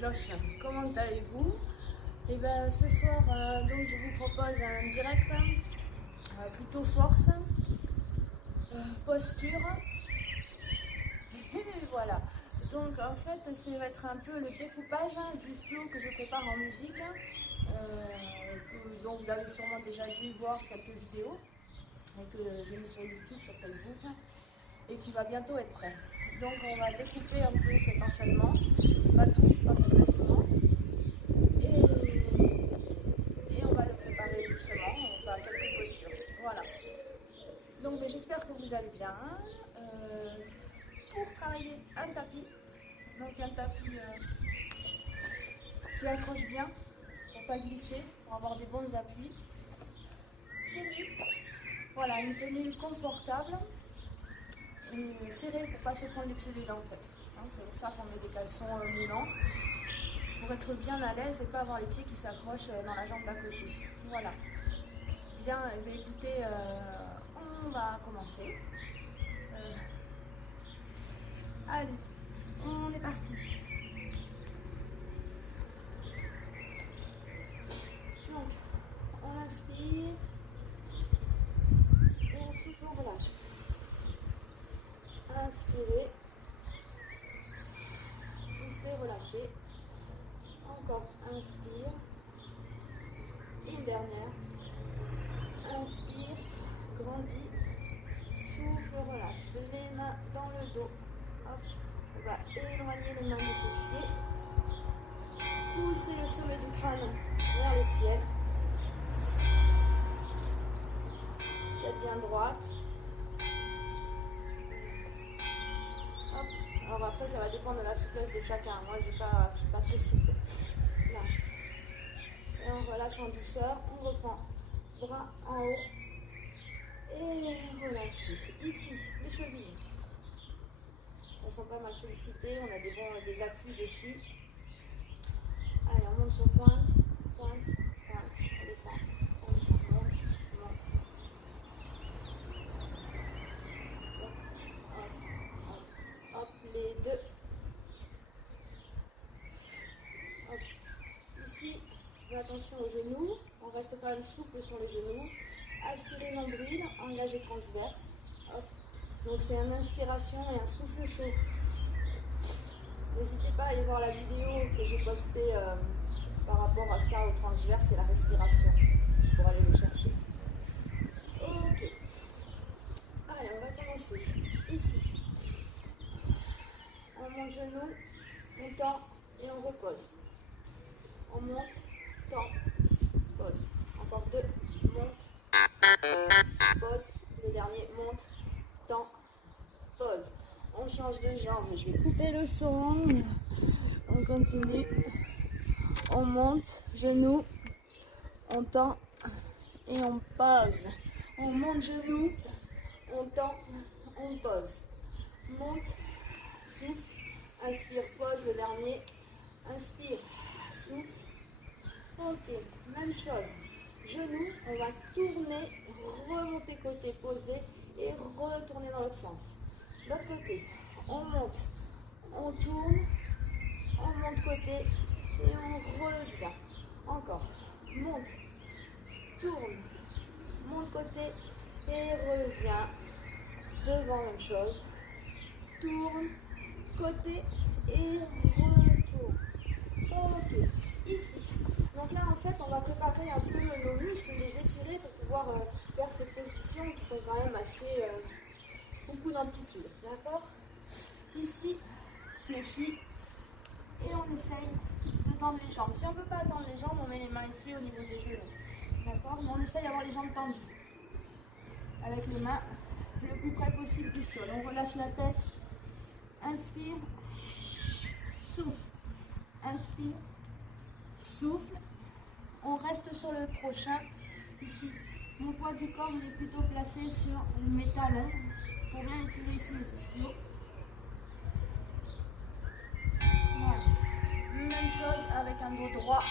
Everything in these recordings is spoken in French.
cloche, comment allez-vous? Et ben ce soir, donc je vous propose un direct, plutôt force, posture, et voilà. Donc en fait, ça va être un peu le découpage du flow que je prépare en musique, dont vous avez sûrement déjà dû voir quelques vidéos, et que j'ai mis sur YouTube, sur Facebook, et qui va bientôt être prêt. Donc on va découper un peu cet enchaînement, pas tout, pas complètement, et on va le préparer doucement, on va faire quelques postures. Voilà. Donc j'espère que vous allez bien. Pour travailler un tapis, donc un tapis qui accroche bien, pour pas glisser, pour avoir des bons appuis. Pieds nus. Voilà, une tenue confortable. Serré pour pas se prendre les pieds dedans en fait. C'est pour ça qu'on met des caleçons moulants, pour être bien à l'aise et pas avoir les pieds qui s'accrochent dans la jambe d'à côté. Voilà. Bien, écoutez, on va commencer. Allez, on est parti. Donc, on inspire et on souffle, on relâche. Inspirez, soufflez, relâchez. Encore, inspire. Une dernière. Inspire, grandis, souffle, relâche. Les mains dans le dos. Hop, on va éloigner les mains du fessier. Poussez le sommet du crâne vers le ciel. Tête bien droite. Hop. Alors après, ça va dépendre de la souplesse de chacun. Moi, je suis pas très souple. Là. Et on relâche en douceur. On reprend. Bras en haut. Et relâchez. Ici, les chevilles. Elles sont pas mal sollicitées. On a des appuis dessus. Allez, on monte sur pointe. Pointe, pointe. On descend. On descend. Monte, monte. Hop, les deux. Hop. Ici, attention aux genoux. On reste quand même souple sur les genoux. Aspirez nombril, engagé transverse. Hop. Donc c'est une inspiration et un souffle chaud. N'hésitez pas à aller voir la vidéo que j'ai postée par rapport à ça, au transverse et la respiration, pour aller le chercher. Ok. Allez, on va commencer. Ici. On monte genou, on tend et on repose. On monte, tend, pose. Encore deux, monte, pose. Le dernier, monte, tend, pose. On change de jambe. Je vais couper le son. On continue. On monte, genou, on tend et on pose. On monte genou, on tend, on pose. Monte, souffle, inspire, pose le dernier. Inspire, souffle. Ok, même chose. Genou, on va tourner, remonter côté, poser et retourner dans l'autre sens. L'autre côté, on monte, on tourne, on monte côté et on revient. Encore, monte, tourne, monte côté et revient. Devant, même chose. Tourne, côté et retourne. Ok, ici. Donc là, en fait, on va préparer un peu nos muscles, les étirer pour pouvoir faire ces positions qui sont quand même assez... beaucoup d'amplitude, d'accord? Ici, fléchi, et on essaye de tendre les jambes. Si on ne peut pas tendre les jambes, on met les mains ici au niveau des genoux, d'accord? Mais on essaye d'avoir les jambes tendues, avec les mains le plus près possible du sol. On relâche la tête, inspire, souffle, inspire, souffle. On reste sur le prochain, ici. Mon poids du corps, il est plutôt placé sur mes talons. Il faut bien étirer ici les ischios. Voilà. Même chose avec un dos droit.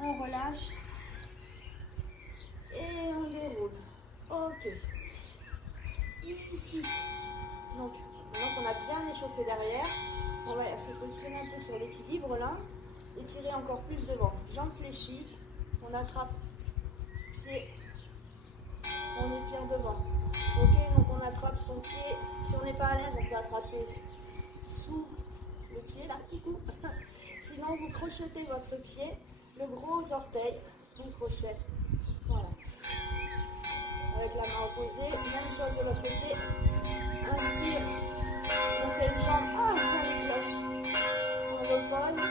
On relâche. Et on déroule. Ok. Ici. Donc, maintenant qu'on a bien échauffé derrière, On va se positionner un peu sur l'équilibre là. Étirer encore plus devant. Jambes fléchies. On attrape pied. On étire devant. Ok, donc on attrape son pied. Si on n'est pas à l'aise, on peut attraper sous le pied là, coucou. Sinon, vous crochetez votre pied, le gros orteil, on crochette. Voilà. Avec la main opposée, même chose de l'autre côté. Inspire. On fait une jambe. Ah, les cloches. On repose.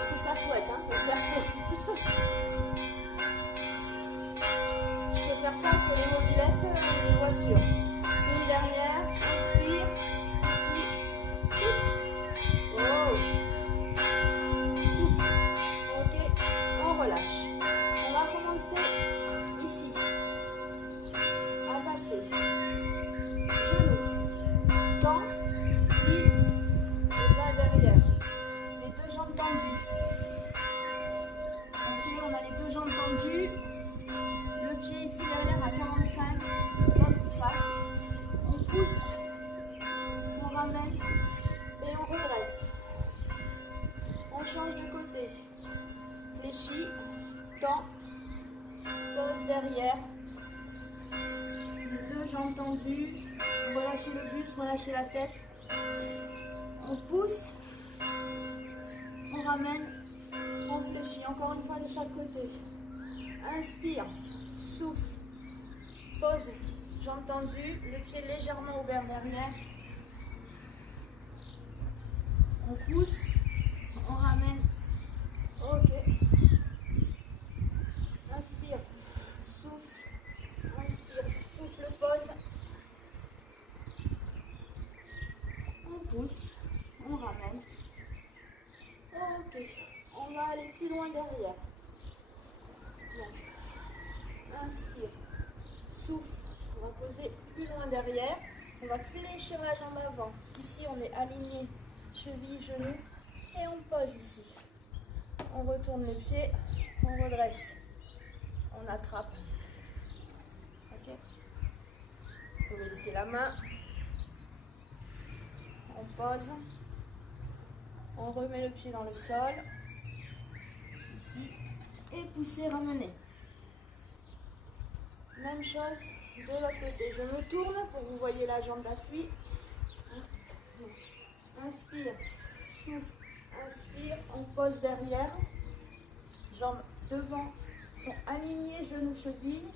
Je trouve ça chouette, hein, de faire ça. Je peux faire ça que les mobilettes, les voitures. Une dernière. Inspire. Ici. Oups. Oh. Souffle. Ok. On relâche. On va commencer ici. À passer. Genoux. Temps. Plie. Et bas derrière. Les deux jambes tendues. Ok, on a les deux jambes tendues. Le pied ici derrière à 45. L'autre face. On pousse. On ramène. Et on redresse. On change de côté. Fléchi. Tend. Pose derrière. Les deux jambes tendues. On relâche le buste, relâche la tête. On pousse. On ramène. On fléchit. Encore une fois de chaque côté. Inspire. Souffle. Pose. Jambes tendues. Le pied légèrement ouvert derrière. On pousse. On ramène. Ok. Inspire. Souffle. Inspire. Souffle. Pose. On pousse. On ramène. Ok. On va aller plus loin derrière. Donc, inspire. Souffle. On va poser plus loin derrière. On va fléchir la jambe avant. Ici, on est aligné. Cheville, genou. Et on pose ici. On retourne les pieds. On redresse. On attrape. Ok. Vous pouvez laisser la main. On pose. On remet le pied dans le sol. Ici. Et pousser, ramener. Même chose de l'autre côté. Je me tourne pour que vous voyez la jambe d'appui. Inspire. Souffle. Inspire. On pose derrière. Jambes devant sont alignées, genoux, cheville.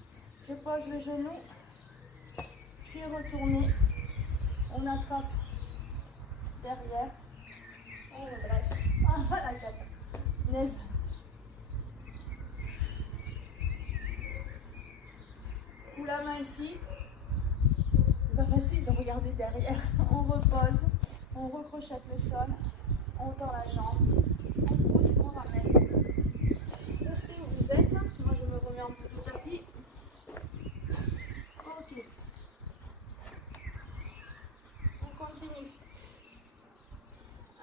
Je pose le genou. Pied retourné. On attrape derrière. On redresse. Ah, la naise. Ou la main ici. Pas facile de regarder derrière. On repose. On recrochette le sol. On tend la jambe. On pousse, on ramène. Restez où vous êtes. Moi, je me remets en petit tapis. Ok. On continue.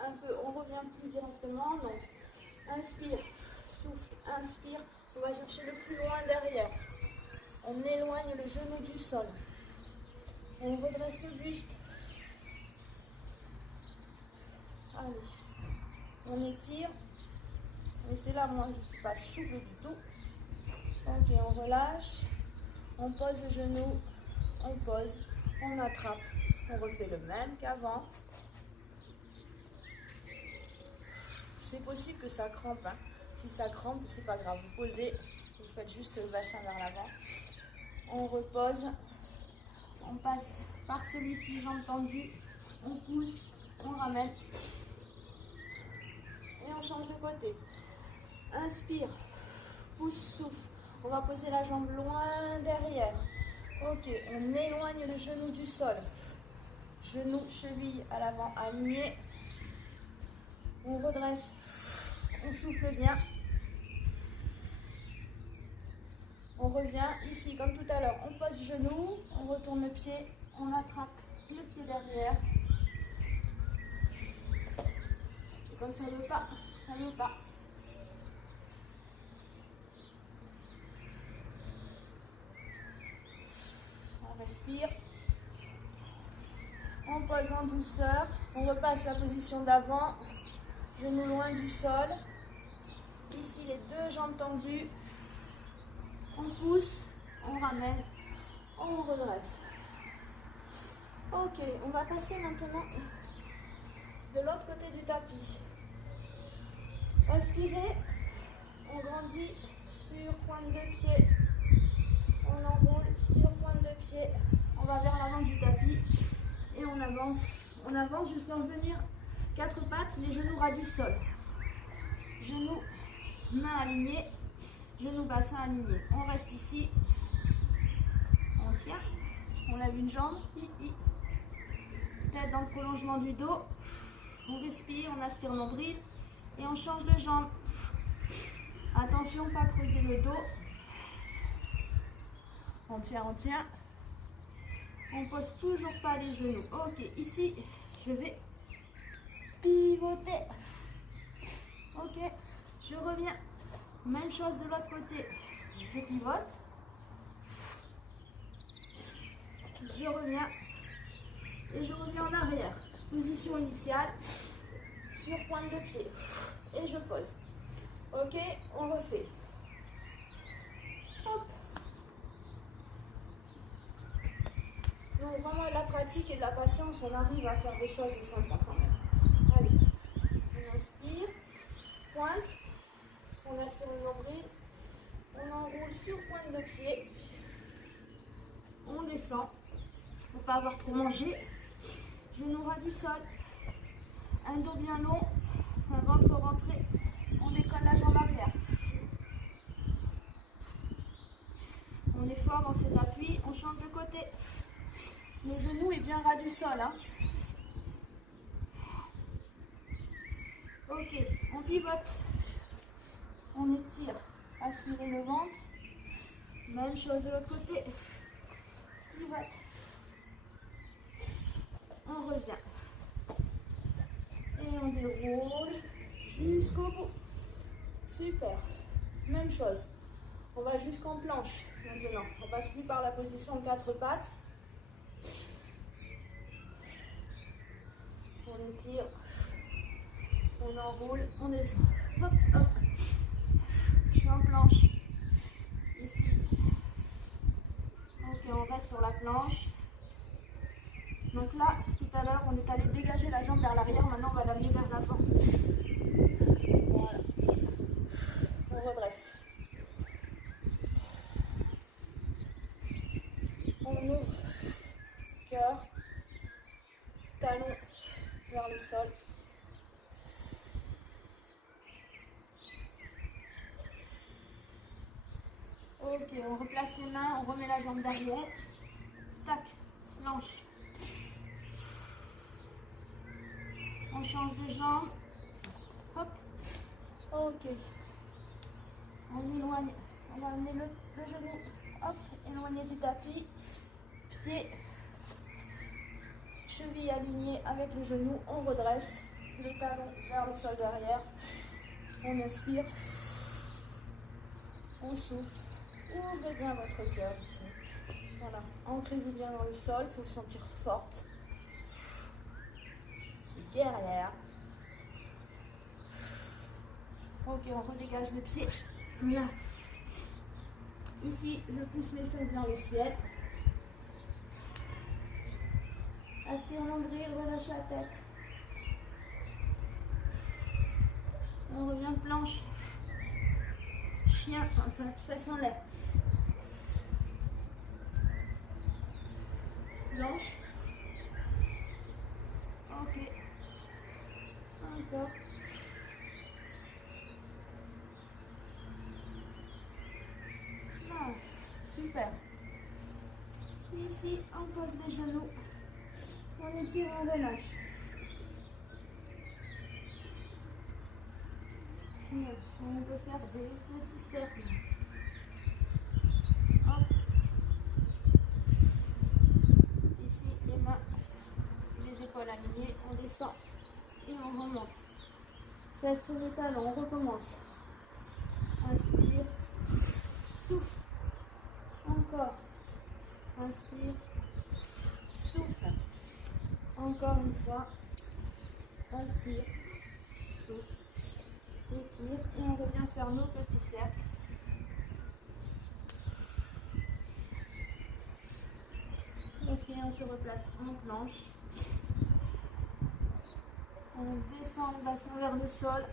Un peu, on revient plus directement. Donc, inspire, souffle, inspire. On va chercher le plus loin derrière. On éloigne le genou du sol. On redresse le buste. Allez. On étire. Mais c'est là, moi, je ne suis pas souple du tout. Ok, on relâche. On pose le genou. On pose. On attrape. On refait le même qu'avant. C'est possible que ça crampe. Hein. Si ça crampe, c'est pas grave. Vous posez. Vous faites juste le bassin vers l'avant. On repose. On passe par celui-ci, jambes tendues. On pousse. On ramène. Et on change de côté. Inspire, pousse, souffle. On va poser la jambe loin derrière. Ok, on éloigne le genou du sol. Genou, cheville à l'avant aligné. On redresse. On souffle bien. On revient ici comme tout à l'heure. On pose genou, on retourne le pied, on attrape le pied derrière. C'est comme ça le pas, ça le pas. On respire. On pose en douceur. On repasse la position d'avant. Genoux loin du sol. Ici, les deux jambes tendues. On pousse, on ramène, on redresse. Ok, on va passer maintenant de l'autre côté du tapis. Inspirez, on grandit sur pointe de pied. On enroule sur pointe de pied. On va vers l'avant du tapis et on avance. On avance jusqu'à revenir quatre pattes, les genoux ras du sol. Genoux, mains alignées, genoux bassins alignés. On reste ici. On tient. On lève une jambe. Tête dans le prolongement du dos. On respire, on aspire nombril et on change de jambe. Attention, pas creuser le dos. On tient, on tient. On pose toujours pas les genoux. Ok, ici, je vais pivoter. Ok, je reviens. Même chose de l'autre côté. Je pivote. Je reviens. Et je reviens en arrière. Position initiale. Sur pointe de pied. Et je pose. Ok, on refait. Hop. Donc vraiment de la pratique et de la patience, on arrive à faire des choses sympas quand même. Allez, on inspire, pointe, on aspire le nombril, on enroule sur pointe de pied, on descend, il ne faut pas avoir trop mangé, genoux ras du sol, un dos bien long, un ventre rentré, on décolle la jambe arrière. On est fort dans ses appuis, on change de côté. Le genou est bien ras du sol. Hein. Ok, on pivote. On étire. Aspirez le ventre. Même chose de l'autre côté. Pivote. On revient. Et on déroule jusqu'au bout. Super. Même chose. On va jusqu'en planche maintenant. On passe plus par la position de quatre pattes. On étire, on enroule, on descend. Hop, hop. Je suis en planche. Ici. Ok, on reste sur la planche. Donc là, tout à l'heure, on est allé dégager la jambe vers l'arrière. Maintenant, on va l'amener vers l'avant. Voilà. On redresse. On ouvre. Cœur. Talon vers le sol. Ok, on replace les mains, on remet la jambe derrière. Tac, planche. On change de jambe. Hop. Ok. On éloigne. On va amener le genou. Hop, éloigné du tapis. Pied. Cheville alignée avec le genou. On redresse. Le talon vers le sol derrière. On inspire. On souffle. Ouvrez bien votre cœur ici. Voilà. Ancrez-vous bien dans le sol. Il faut se sentir forte. Guerrière. Ok, on redégage le pied. Là. Ici, je pousse mes fesses vers le ciel. Aspire nombril, relâche la tête. On revient planche. Chien, enfin, fesses en l'air. Planche. Ok. Encore. Ah, super. Ici, on pose les genoux. On étire, on relâche. On peut faire des petits cercles. Hop. Ici, les mains, les épaules alignées. On descend et on remonte. Fesses sur le talon, on recommence. Inspire. Souffle. Encore. Inspire. Souffle. Encore une fois. Inspire, souffle, étire et on revient faire nos petits cercles. Ok, on se replace en planche. On descend le bassin vers le sol.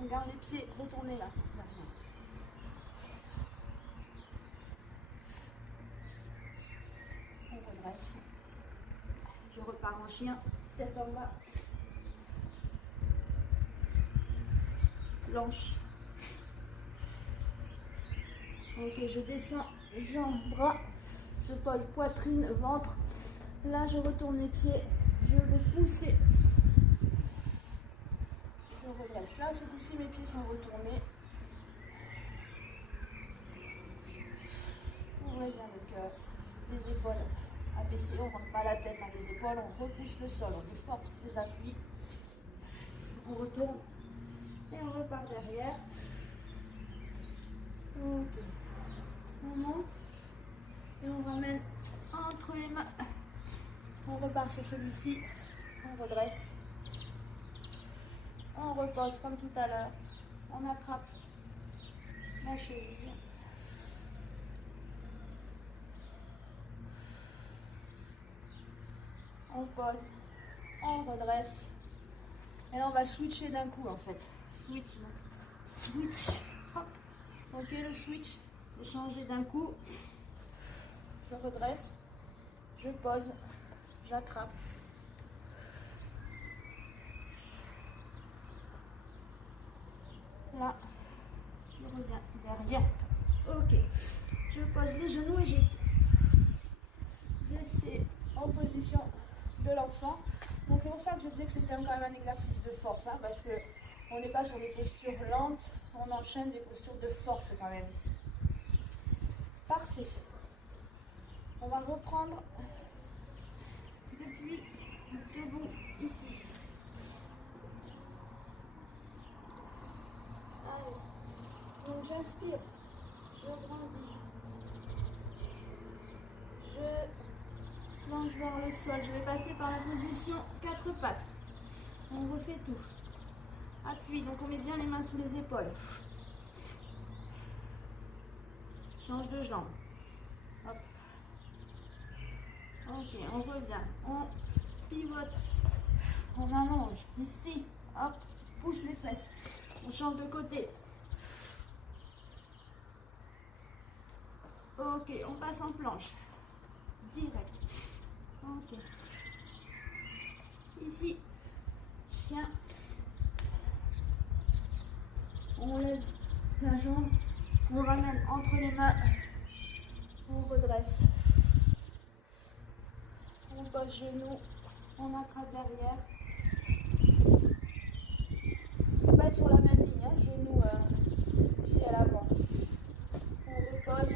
On garde les pieds retournés là. On redresse. Je repars en chien, tête en bas. Planche. Ok, je descends, jambes, bras. Je pose poitrine, ventre. Là, je retourne mes pieds. Je vais pousser. Je redresse. Là, ce coup-ci, mes pieds sont retournés. Ouvrez bien le cœur. Les épaules abaissées. On ne rentre pas la tête dans les épaules. On repousse le sol. On est fort sur ses appuis. On retourne. Et on repart derrière. Ok. On monte. Et on ramène entre les mains. On repart sur celui-ci. On redresse. On repose comme tout à l'heure. On attrape la cheville. On pose. On redresse. Et là, on va switcher d'un coup en fait. Switch. Switch. Hop. Ok, le switch. Je vais changer d'un coup. Je redresse. Je pose. J'attrape. Là. Je reviens derrière. Ok. Je pose les genoux et j'étire. Restez en position de l'enfant. Donc c'est pour ça que je disais que c'était quand même un exercice de force, hein, parce qu'on n'est pas sur des postures lentes, on enchaîne des postures de force quand même ici. Parfait. On va reprendre depuis debout ici. Allez. Donc j'inspire, je grandis, je plonge vers le sol. Je vais passer par la position 4 pattes. On refait tout. Appuie, donc on met bien les mains sous les épaules. Change de jambe. Hop. Ok, on revient. On pivote. On allonge. Ici, hop, pousse les fesses. On change de côté. Ok, on passe en planche. Direct. Ok. Ici, chien. On lève la jambe. On ramène entre les mains. On redresse. On pose genou. On attrape derrière. On va être sur la même ligne. Hein, genou pied à l'avant. On repose.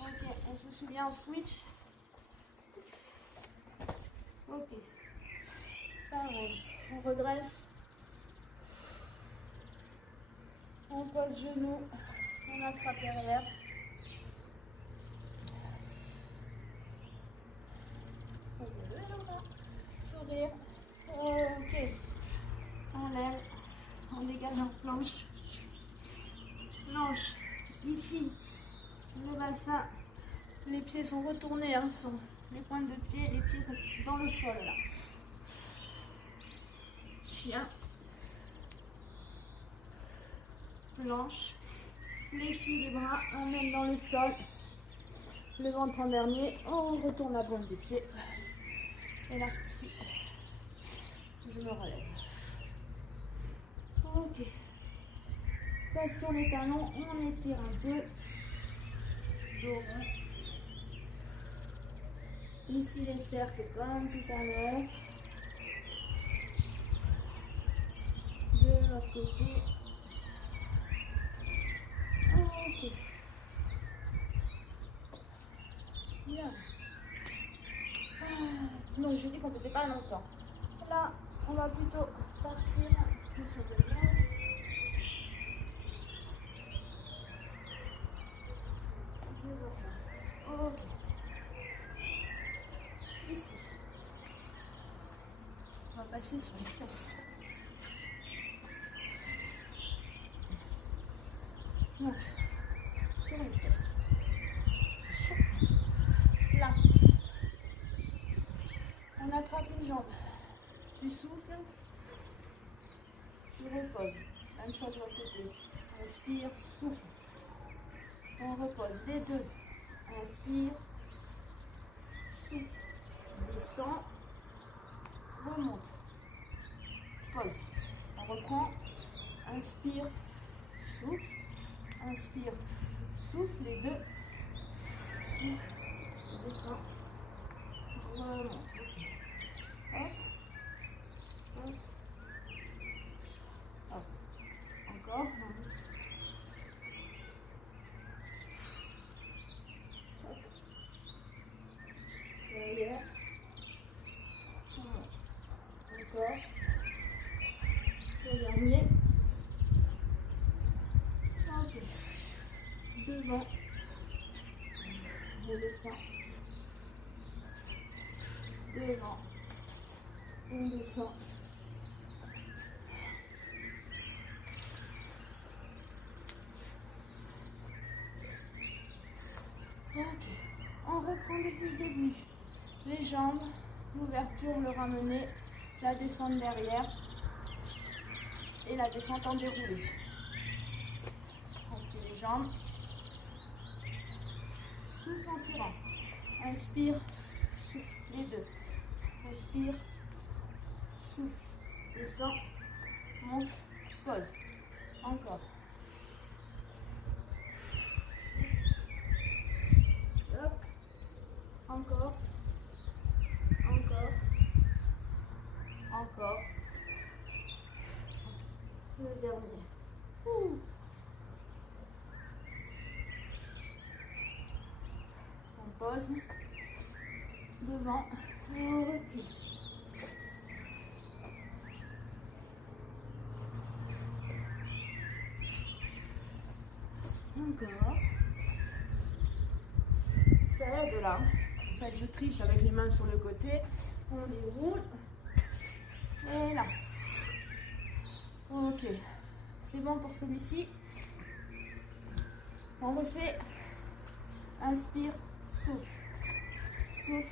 Ok, on se souvient, on switch. Ok. Pareil. On redresse. On pose genou. On attrape derrière. On lève le bras. Sourire. Ok. On lève. On dégage en planche. Planche. Ici. Le bassin. Les pieds sont retournés. Hein, les pointes de pied. Les pieds sont dans le sol là. Chien. Planche. Fléchis les bras. Emmène dans le sol. Le ventre en dernier. On retourne la pointe des pieds. Et là, ce coup-ci, je me relève. Ok. Face sur les talons, on étire un peu. Dos rond. Ici, les cercles comme tout à l'heure. De l'autre côté. Ok. Bien. Donc, je dis qu'on ne faisait pas longtemps. Là, on va plutôt partir sur le lèvres. Ok. Ici. passer sur les fesses. Donc, sur les fesses. Là. On attrape une jambe. Tu souffles. Tu reposes. Même chose de l'autre côté. Inspire, souffle. On repose les deux. Inspire, souffle. Descend. Remonte. Pause. On reprend. Inspire, souffle. Inspire, souffle. Les deux. Souffle. Descend. Remonte. Ok. Hop. Hop. Hop. Encore. Hop. Derrière. Encore. Le dernier. Ok. Devant. Je descends. Devant. On descend. Ok. On reprend depuis le début. Les jambes, l'ouverture, le ramener, la descente derrière et la descente en déroulé. Ok, les jambes. Souffle en tirant. Inspire, souffle, les deux. Inspire, souffle, descend, monte, pause. Encore. Hop. Encore. Encore. Encore. Le dernier. Ouh. On pose. Devant. Et on replie. Encore. Ça aide là. En fait, je triche avec les mains sur le côté. On déroule. Et là. Ok. C'est bon pour celui-ci. On refait. Inspire, souffle. Souffle.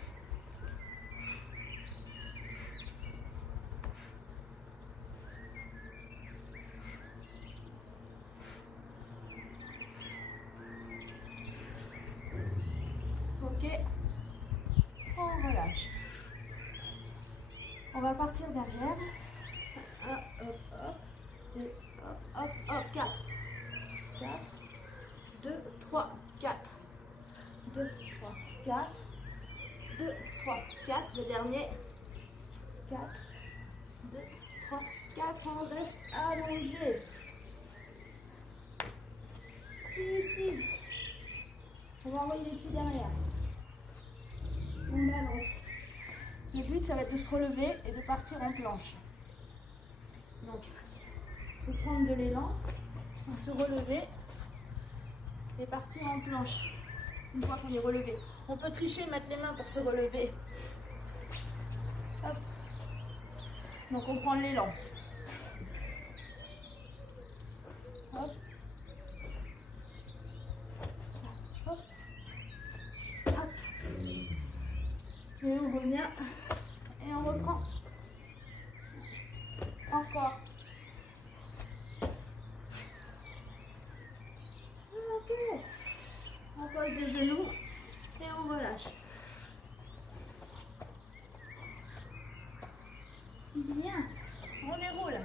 Ok. On relâche. On va partir derrière. Hop, hop, hop. Et hop, hop, hop. 4. 4. 2, 3, 4. 2, 3, 4. 2, 3, 4. Le dernier. 4. 2, 3, 4. On reste allongé. Ici. On va envoyer les pieds derrière. On balance. Le but, ça va être de se relever et de partir en planche. Donc, il faut prendre de l'élan pour se relever et partir en planche. Une fois qu'on est relevé. On peut tricher, mettre les mains pour se relever. Hop. Donc, on prend l'élan. Hop. Hop. Hop. Et on revient. Et on reprend. Encore. Ok. On pose les genoux et on relâche. Bien. On déroule.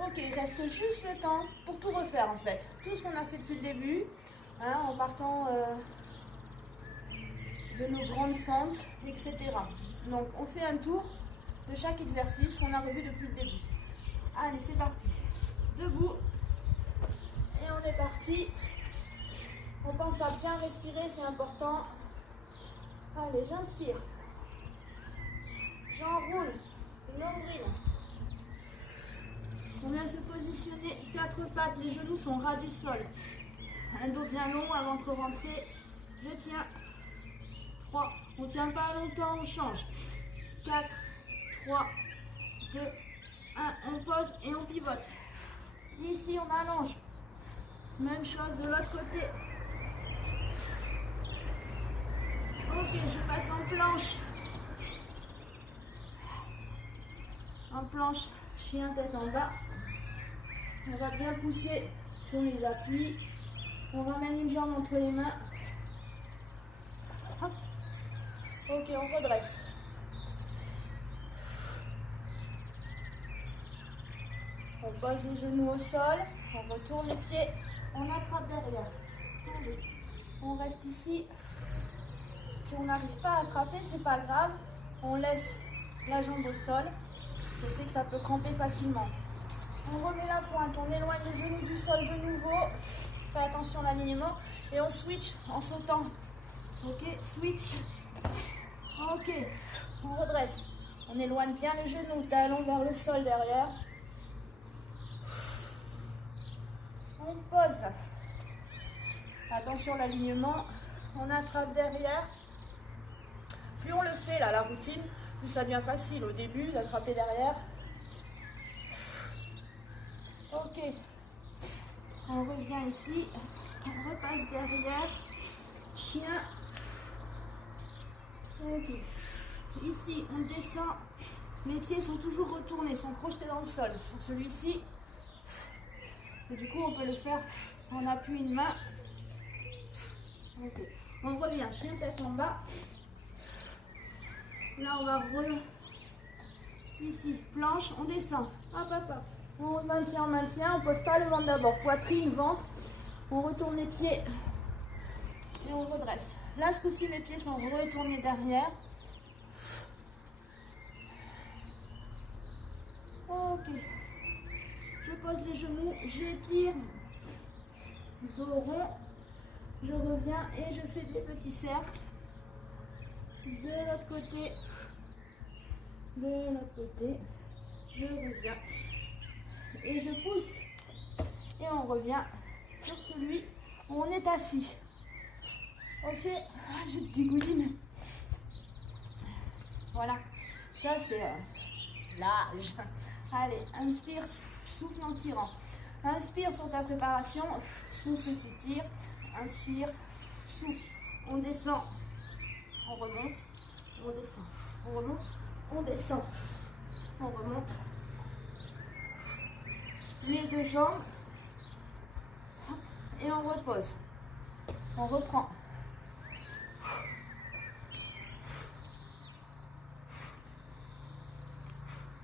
Ok, il reste juste le temps pour tout refaire en fait. Tout ce qu'on a fait depuis le début, hein, en partant de nos grandes fentes, etc. Donc on fait un tour de chaque exercice qu'on a revu depuis le début. Allez, c'est parti. Debout. Et on est parti. On pense à bien respirer, c'est important. Allez, j'inspire. J'enroule. Nombril. On vient se positionner 4 pattes. Les genoux sont ras du sol. Un dos bien long, un ventre rentré. Je tiens. 3. On ne tient pas longtemps, on change. 4, 3, 2, 1. On pose et on pivote. Ici, on allonge. Même chose de l'autre côté. Ok, je passe en planche. En planche, chien tête en bas. On va bien pousser sur les appuis. On ramène une jambe entre les mains. Hop. Ok, on redresse. On pose les genoux au sol. On retourne les pieds. On attrape derrière. Allez. On reste ici. Si on n'arrive pas à attraper, c'est pas grave. On laisse la jambe au sol. Je sais que ça peut cramper facilement. On remet la pointe, on éloigne les genoux du sol de nouveau. Fais attention à l'alignement. Et on switch en sautant. Ok, switch. Ok, on redresse. On éloigne bien les genoux, talons vers le sol derrière. On pose. Attention à l'alignement. On attrape derrière. Plus on le fait, là, la routine, plus ça devient facile au début d'attraper derrière. Ok. On revient ici. On repasse derrière. Chien. Ok. Ici, on descend. Mes pieds sont toujours retournés, sont projetés dans le sol. Pour celui-ci. Et du coup, on peut le faire en appui une main. Ok. On revient. Chien tête en bas. Là, on va ici, planche, on descend. Hop, hop, hop. On maintient, on maintient. On ne pose pas le ventre d'abord. Poitrine, ventre. On retourne les pieds et on redresse. Là, ce coup-ci, mes pieds sont retournés derrière. Ok. Je pose les genoux, j'étire. Dos rond. Je reviens et je fais des petits cercles. De l'autre côté. De l'autre côté. Je reviens. Et je pousse. Et on revient sur celui où on est assis. Ok, je dégouline. Voilà, ça c'est l'âge. Allez, inspire, souffle en tirant. Inspire sur ta préparation, souffle, tu tires. Inspire, souffle, on descend, on remonte, on descend, on remonte, on descend, on remonte. Les deux jambes et on repose. On reprend.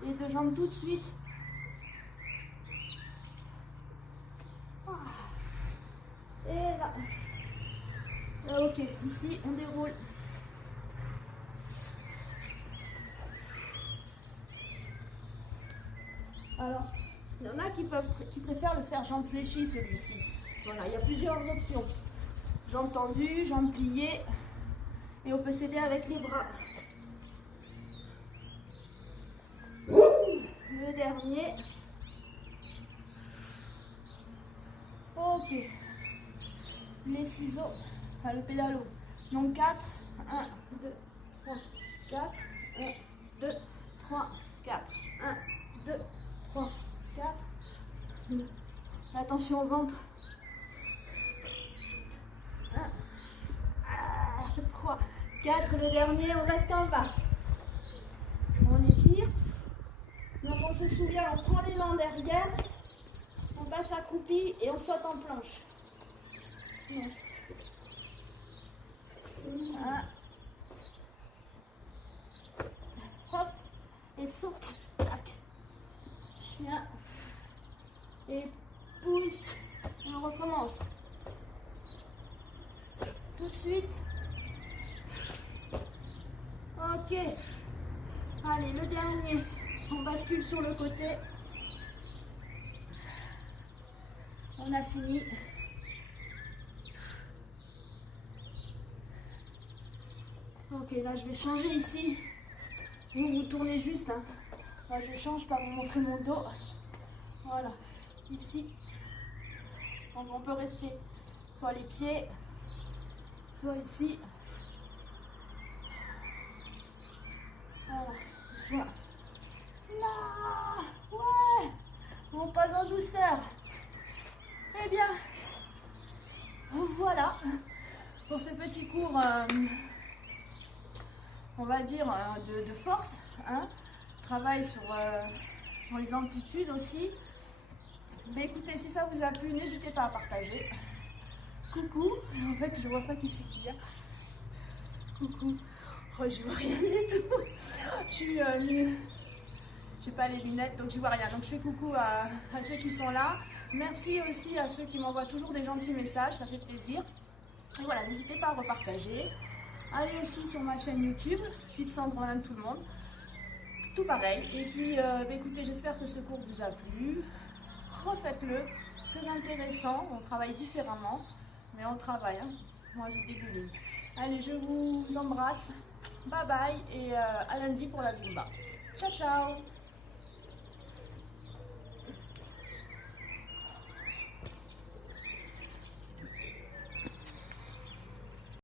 Les deux jambes tout de suite. Et là. Ok, ici on déroule. Alors, il y en a qui préfèrent le faire jambes fléchies celui-ci. Voilà, il y a plusieurs options. Jambes tendues, jambes pliées. Et on peut s'aider avec les bras. Le dernier. Ok. Les ciseaux, enfin le pédalo. Donc 4, 1, 2, 3, 4, 1, 2, 3, 4, 1, 2, 3, 4. Attention au ventre. 1, 3, 4. Le dernier, on reste en bas. On étire. Donc on se souvient, on prend l'élan derrière. On passe accroupi et on saute en planche. Donc, 1. Hop. Et saute. Tac. Chien. Et pousse. Et on recommence. Tout de suite. Ok. Allez, le dernier. On bascule sur le côté. On a fini. Ok, là je vais changer ici. Vous tournez juste. Hein. Là je change par vous montrer mon dos. Voilà. Ici. Donc on peut rester soit les pieds, soit ici. Voilà. Soit là. On passe en douceur. Eh bien, voilà pour ce petit cours, on va dire, de force. Hein. Travail sur les amplitudes aussi. Mais écoutez, si ça vous a plu, n'hésitez pas à partager. Coucou. En fait, je vois pas qui c'est qui y a. Coucou. Oh, je vois rien du tout. Je suis nulle. J'ai pas les lunettes, donc je vois rien. Donc je fais coucou à ceux qui sont là. Merci aussi à ceux qui m'envoient toujours des gentils messages, ça fait plaisir. Et voilà, n'hésitez pas à repartager. Allez aussi sur ma chaîne YouTube, Fit Sandre, Madame Tout le Monde. Tout pareil. Et puis, écoutez, j'espère que ce cours vous a plu. Refaites-le. Très intéressant. On travaille différemment, mais on travaille. Hein. Moi, je dégouline. Allez, je vous embrasse. Bye bye et à lundi pour la Zumba. Ciao, ciao.